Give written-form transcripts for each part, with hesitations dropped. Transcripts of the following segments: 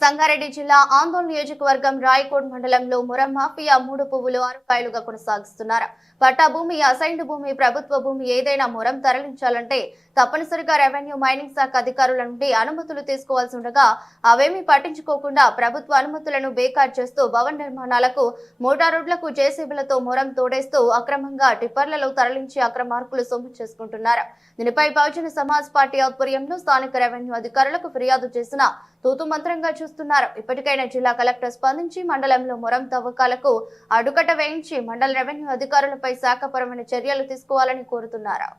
సంగారెడ్డి జిల్లా ఆందోళన నియోజకవర్గం రాయకోట్ మండలంలో మురం మాఫియా 3 పువ్వులు 6 కాయలుగా కొనసాగిస్తున్నారు. పట్టా భూమి, అసైన్డ్ భూమి, ప్రభుత్వ భూమి ఏదైనా మురం తరలించాలంటే తప్పనిసరిగా రెవెన్యూ మైనింగ్ శాఖ అధికారుల నుండి అనుమతులు తీసుకోవాల్సి ఉండగా అవేమీ పట్టించుకోకుండా ప్రభుత్వ అనుమతులను బేఖారు చేస్తూ భవన నిర్మాణాలకు, మోటార్ రోడ్లకు జేసీబీలతో మురం తోడేస్తూ అక్రమంగా టిప్పర్లలో తరలించి అక్రమార్కులు సొమ్ము చేసుకుంటున్నారు. దీనిపై బహుజన సమాజ్ పార్టీ ఆధ్వర్యంలో స్థానిక రెవెన్యూ అధికారులకు ఫిర్యాదు చేసిన తూతు మంత్రంగా చూస్తున్నారు. ఇప్పటికైనా జిల్లా కలెక్టర్ స్పందించి మండలంలో మురం తవ్వకాలకు అడ్డుకట్ట వేయించి మండల రెవెన్యూ అధికారులపై శాఖపరమైన చర్యలు తీసుకోవాలని కోరుతున్నారు.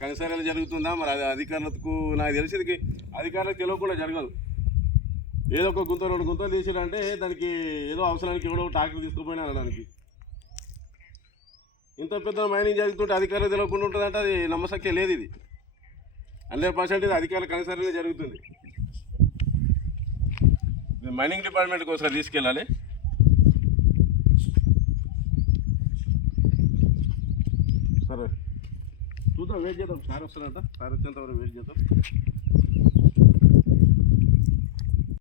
కనీసాలు జరుగుతుందా మరి? అది అధికారులకు నాకు తెలిసింది అధికారులకు తెలియకుండా జరగదు. ఏదో ఒక గుంత 2 గుంతలు తీసిరంటే దానికి ఏదో అవసరానికి ఎవడో ట్రాక్టర్ తీసుకుపోయినా అనడానికి. ఇంత పెద్ద మైనింగ్ జరుగుతుంటే అధికారులు తెలియకుండా ఉంటుందంటే అది నమ్మశక్యం లేదు. ఇది 100% ఇది అధికారుల కనీసాలనే జరుగుతుంది. మైనింగ్ డిపార్ట్మెంట్కి ఒకసారి తీసుకెళ్ళాలి. సరే చూద్దాం, వెయిట్ చేద్దాం. సార్ వస్తారంట, సార్ వచ్చేంత వరకు వెయిట్ చేద్దాం.